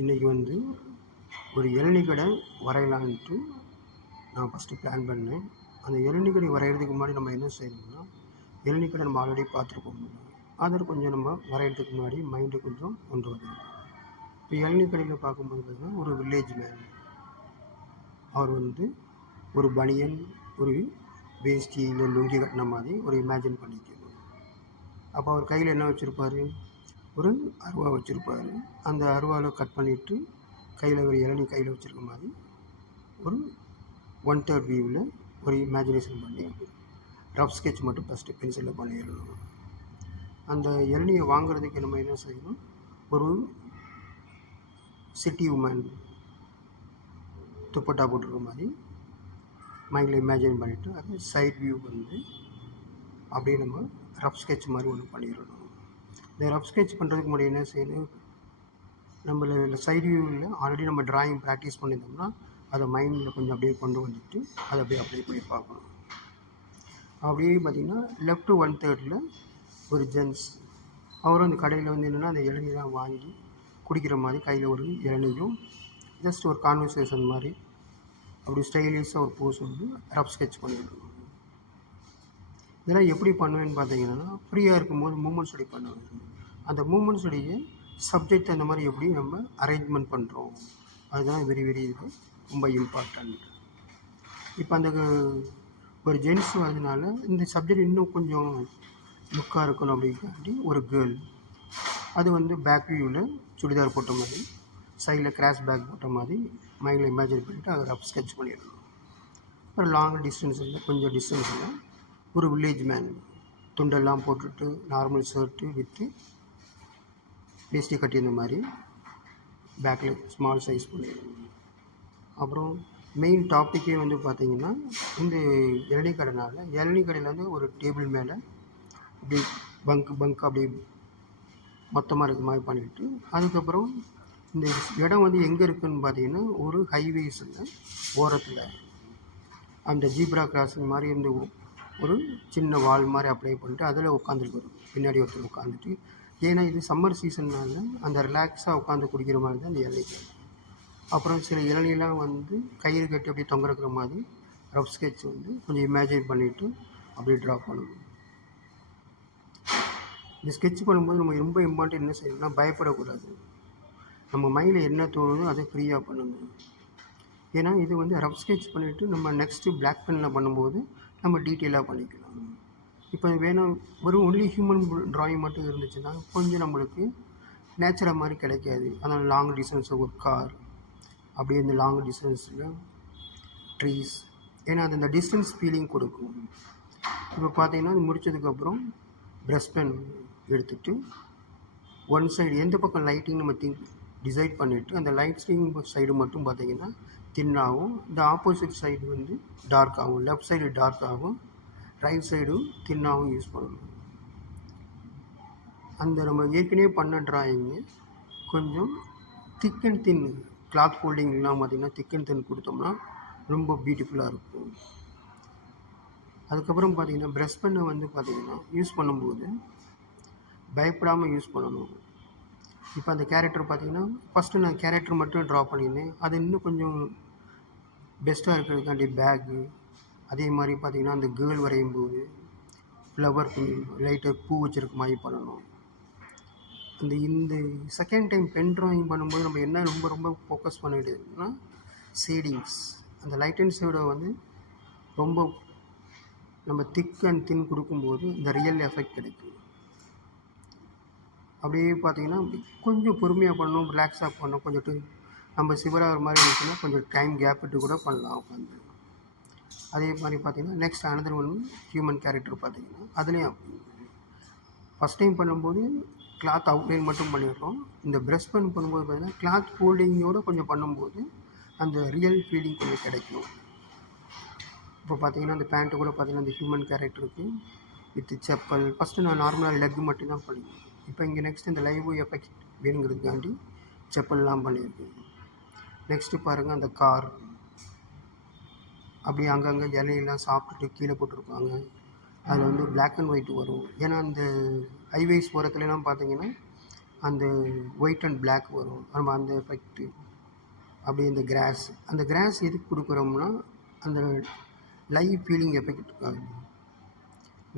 இன்றைக்கி வந்து ஒரு இளநீ கடை வரையலான்ட்டு நான் ஃபஸ்ட்டு பிளான் பண்ணேன். அந்த இளநீ கடை வரைகிறதுக்கு முன்னாடி நம்ம என்ன செய்யணும்னா, இளநீ கடை நம்ம ஆல்ரெடி பார்த்துருப்போம். அதை கொஞ்சம் நம்ம வரைகிறதுக்கு முன்னாடி மைண்டு கொஞ்சம் கொண்டு வரணும். இப்போ இளநீ கடையில் பார்க்கும்போது பார்த்திங்கன்னா, ஒரு வில்லேஜ் மேன் அவர் வந்து ஒரு பனியன், ஒரு வேஷ்டி இல்லை லுங்கி கட்டின மாதிரி ஒரு இமேஜின் பண்ணிக்கணும். அப்போ அவர் கையில் என்ன வச்சுருப்பார், ஒரு அருவா வச்சுருப்பார். அந்த அருவாவில் கட் பண்ணிவிட்டு கையில் ஒரு இளநீ கையில் வச்சுருக்க மாதிரி ஒரு 1/3 வியூவில் ஒரு இமேஜினேஷன் பண்ணி ரஃப் ஸ்கெட்ச் மட்டும் ஃபஸ்ட்டு பென்சிலில் பண்ணிடணும். அந்த இளநியை வாங்குறதுக்கு நம்ம என்ன செய்யணும், ஒரு சிட்டி உமன் துப்பட்டா போட்டிருக்க மாதிரி மைண்டில் இமேஜின் பண்ணிவிட்டு அது சைட் வியூ வந்து அப்படியே நம்ம ரஃப் ஸ்கெட்ச் மாதிரி ஒன்று பண்ணிடணும். இந்த ரஃப் ஸ்கெட்ச் பண்ணுறதுக்கு முன்னாடி என்ன செய்யணும், நம்மள சைட் வியூவில் ஆல்ரெடி நம்ம ட்ராயிங் ப்ராக்டிஸ் பண்ணியிருந்தோம்னா அதை மைண்டில் கொஞ்சம் அப்படியே கொண்டு வந்துட்டு அதை அப்படியே அப்ளை பண்ணி பார்க்கணும். அப்படியே பார்த்திங்கன்னா லெஃப்ட் 1/3 ஒரு ஜென்ஸ், அவரும் அந்த கடையில் வந்து என்னென்னா அந்த இளநீலாம் வாங்கி குடிக்கிற மாதிரி கையில் ஒரு இளநியும் ஜஸ்ட் ஒரு கான்வர்சேஷன் மாதிரி அப்படி ஸ்டைலிஷாக ஒரு போஸ் வந்து ரஃப் ஸ்கெட்ச் பண்ணிடணும். இதெல்லாம் எப்படி பண்ணுவேன்னு பார்த்தீங்கன்னா, ஃப்ரீயாக இருக்கும்போது மூமெண்ட் ஸ்டடி பண்ணுவேன். அந்த மூமெண்ட் ஸ்டடியை சப்ஜெக்ட் அந்த மாதிரி எப்படி நம்ம அரேஞ்ச்மெண்ட் பண்ணுறோம், அதுதான் வெரி ரொம்ப இம்பார்ட்டண்ட். இப்போ அந்த ஒரு ஜென்ஸ் வரதுனால இந்த சப்ஜெக்ட் இன்னும் கொஞ்சம் லுக்காக இருக்கணும் அப்படிங்காண்டி ஒரு கேர்ள், அது வந்து பேக் வியூவில் சுடிதார் போட்ட மாதிரி சைடில் கிராஸ் பேக் போட்ட மாதிரி மைண்டில் இமேஜின் பண்ணிவிட்டு அதை ரஃப் ஸ்கெட்ச் பண்ணிடணும். ஒரு லாங் டிஸ்டன்ஸில் கொஞ்சம் டிஸ்டன்ஸில் ஒரு வில்லேஜ் மேன் துண்டெல்லாம் போட்டுட்டு நார்மல் ஷர்ட்டு வித்து வேஷ்டி கட்டியிருந்த மாதிரி பேக்கில் ஸ்மால் சைஸ் பண்ணிடணும். அப்புறம் மெயின் டாப்பிக்கே வந்து பார்த்திங்கன்னா, இந்த இளநீ கடைனால் இளநீ கடையில் வந்து ஒரு டேபிள் மேலே அப்படி பங்க் அப்படி மொத்தமாக இருக்க மாதிரி பண்ணிவிட்டு, அதுக்கப்புறம் இந்த இடம் வந்து எங்கே இருக்குதுன்னு பார்த்தீங்கன்னா, ஒரு ஹைவேஸில் ஓரத்தில் அந்த ஜீப்ரா கிராசிங் மாதிரி இருந்து ஒரு சின்ன வால் மாதிரி அப்ளை பண்ணிட்டு அதில் உட்காந்துருக்காரு, பின்னாடி ஒருத்தர் உட்காந்துட்டு. ஏன்னா இது சம்மர் சீசன்னால் அந்த ரிலாக்ஸாக உட்காந்து குடிக்கிற மாதிரி தான் அந்த இளநீ. அப்புறம் சில இளநீலாம் வந்து கயிறு கட்டி அப்படியே தொங்குற மாதிரி ரஃப் ஸ்கெட்ச் வந்து கொஞ்சம் இமேஜின் பண்ணிவிட்டு அப்படியே ட்ரா பண்ணணும். இந்த ஸ்கெட்ச் பண்ணும்போது நம்ம ரொம்ப இம்பார்ட்டன்ட் என்ன செய்யணும்னா, பயப்படக்கூடாது. நம்ம மைண்டில் என்ன தோணுதோ அதை ஃப்ரீயாக பண்ணணும். ஏன்னா இது வந்து ரஃப் ஸ்கெட்ச் பண்ணிவிட்டு நம்ம நெக்ஸ்ட்டு பிளாக் பெனில் பண்ணும்போது நம்ம டீட்டெயிலாக பண்ணிக்கலாம். இப்போ வேணும் வெறும் ஒன்லி ஹியூமன் ட்ராயிங் மட்டும் இருந்துச்சுன்னா கொஞ்சம் நம்மளுக்கு நேச்சுரல் மாதிரி கிடைக்காது. அதனால் லாங் டிஸ்டன்ஸில் ஒரு கார், அப்படியே இந்த லாங் டிஸ்டன்ஸில் ட்ரீஸ், ஏன்னா அது இந்த டிஸ்டன்ஸ் ஃபீலிங் கொடுக்கும். இப்போ பார்த்தீங்கன்னா அது முடித்ததுக்கப்புறம் ப்ரஷ் பென் எடுத்துகிட்டு ஒன் சைடு எந்த பக்கம் லைட்டிங் நம்ம டிசைட் பண்ணிவிட்டு அந்த லைட்டிங் சைடு மட்டும் பார்த்திங்கன்னா தின்னாகவும், இந்த ஆப்போசிட் சைடு வந்து டார்க் ஆகும். லெஃப்ட் சைடு டார்க் ஆகும், ரைட் சைடும் தின்னாகவும் யூஸ் பண்ணணும். அந்த நம்ம ஏற்கனவே பண்ண ட்ராயிங்கு கொஞ்சம் திக் அண்ட் தின் கிளாத் ஃபோல்டிங்லாம் பார்த்திங்கன்னா திக் அண்ட் தின் கொடுத்தோம்னா ரொம்ப பியூட்டிஃபுல்லாக இருக்கும். அதுக்கப்புறம் பார்த்திங்கன்னா ப்ரஷ் பென்னை வந்து பார்த்திங்கன்னா யூஸ் பண்ணும்போது பயப்படாமல் யூஸ் பண்ணணும். இப்போ அந்த கேரக்டர் பார்த்திங்கன்னா ஃபஸ்ட்டு நான் கேரக்டர் மட்டும் ட்ரா பண்ணியிருந்தேன். அது இன்னும் கொஞ்சம் பெஸ்ட்டாக இருக்கிறதுக்காண்டி பேக்கு, அதே மாதிரி பார்த்திங்கன்னா அந்த கேர்ள் வரையும் போது ஃப்ளவர் லைட்டாக பூ வச்சுருக்க மாதிரி பண்ணணும். இந்த செகண்ட் டைம் பென் ட்ராயிங் பண்ணும்போது நம்ம என்ன ரொம்ப ஃபோக்கஸ் பண்ணிடுதுன்னா ஷேடிங்ஸ். அந்த லைட் அண்ட் ஷேடை வந்து ரொம்ப நம்ம திக் அண்ட் தின் கொடுக்கும்போது இந்த ரியல் எஃபெக்ட் கிடைக்கும். அப்படியே பார்த்திங்கன்னா கொஞ்சம் பொறுமையாக பண்ணணும், ரிலாக்ஸாக பண்ணணும். கொஞ்சம் நம்ம சிவராகிற மாதிரி இருந்துச்சுன்னா கொஞ்சம் டைம் கேப் விட்டு கூட பண்ணலாம் உட்காந்து. அதே மாதிரி பார்த்திங்கன்னா next another one human character பார்த்திங்கன்னா அதுலேயும் ஃபஸ்ட் டைம் பண்ணும்போது கிளாத் அவுட்லைன் மட்டும் பண்ணிடுறோம். இந்த ப்ரஷ் பண்ணும்போது பார்த்திங்கன்னா கிளாத் ஃபோல்டிங்கோடு கொஞ்சம் பண்ணும்போது அந்த ரியல் ஃபீலிங் கொஞ்சம் கிடைக்கும். இப்போ பார்த்திங்கன்னா அந்த பேண்ட்டு கூட பார்த்திங்கன்னா அந்த ஹியூமன் கேரக்டருக்கு வித் செப்பல் ஃபஸ்ட்டு நான் நார்மலாக லெக் மட்டும் தான் பண்ணியிருக்கேன். இப்போ இங்கே நெக்ஸ்ட் இந்த லைவ் எஃபெக்ட் வேணுங்கிறதுக்காண்டி செப்பல்லாம் பண்ணியிருக்கேன். நெக்ஸ்ட்டு பாருங்கள் அந்த கார் அப்படியே அங்கங்கே இலையெல்லாம் சாப்பிட்டுட்டு கீழே போட்டிருப்பாங்க. அதில் வந்து பிளாக் அண்ட் ஒயிட் வரும். ஏன்னா அந்த ஹைவேஸ் ஓரத்துலலாம் பார்த்திங்கன்னா அந்த ஒயிட் அண்ட் பிளாக் வரும், நம்ம அந்த எஃபெக்ட்டு. அப்படி இந்த கிராஸ், அந்த கிராஸ் எதுக்கு கொடுக்குறோம்னா அந்த லைவ் ஃபீலிங் எஃபெக்ட்டுக்காக.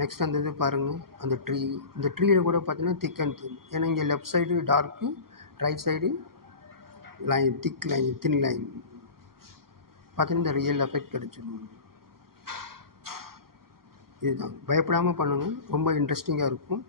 நெக்ஸ்ட் அந்த இது பாருங்கள், அந்த ட்ரீ, இந்த ட்ரீயில் கூட பார்த்தீங்கன்னா திக் அண்ட் தின். ஏன்னா இங்கே left side dark, right side line, thick line, thin line. பார்த்தீங்கன்னா இந்த ரியல் எஃபெக்ட் கிடச்சிடும். இதுதான், பயப்படாமல் பண்ணுங்கள், ரொம்ப இன்ட்ரெஸ்டிங்காக இருக்கும்.